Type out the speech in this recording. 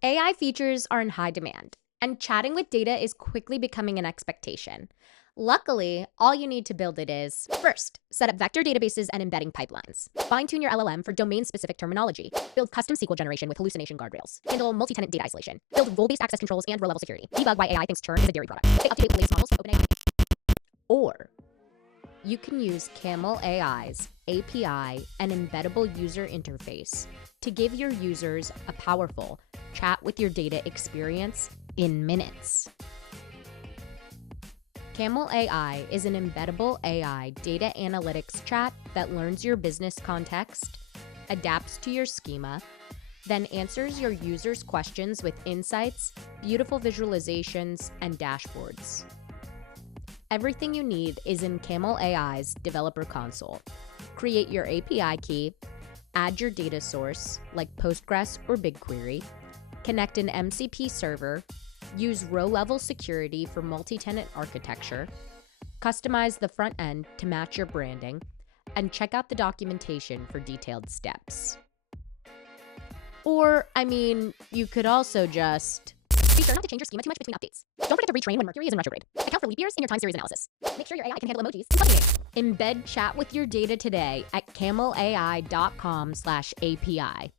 AI features are in high demand, and chatting with data is quickly becoming an expectation. Luckily, all you need to build it is first, set up vector databases and embedding pipelines. Fine-tune your LLM for domain-specific terminology. Build custom SQL generation with hallucination guardrails. Handle multi-tenant data isolation. Build role-based access controls and row-level security. Debug why AI thinks churn is a dairy product. Stay up to date with latest models from OpenAI. Or you can use camelAI's API and embeddable user interface to give your users a powerful chat with your data experience in minutes. camelAI is an embeddable AI data analytics chat that learns your business context, adapts to your schema, then answers your users' questions with insights, beautiful visualizations, and dashboards. Everything you need is in camelAI's developer console. Create your API key, add your data source like Postgres or BigQuery, connect an MCP server, use row-level security for multi-tenant architecture, customize the front end to match your branding, and check out the documentation for detailed steps. Or, you could also just be sure not to change your schema too much between updates. Don't forget to retrain when Mercury is in retrograde. Account for leap years in your time series analysis. Make sure your AI can handle emojis and funny names. Embed chat with your data today at camelai.com/API.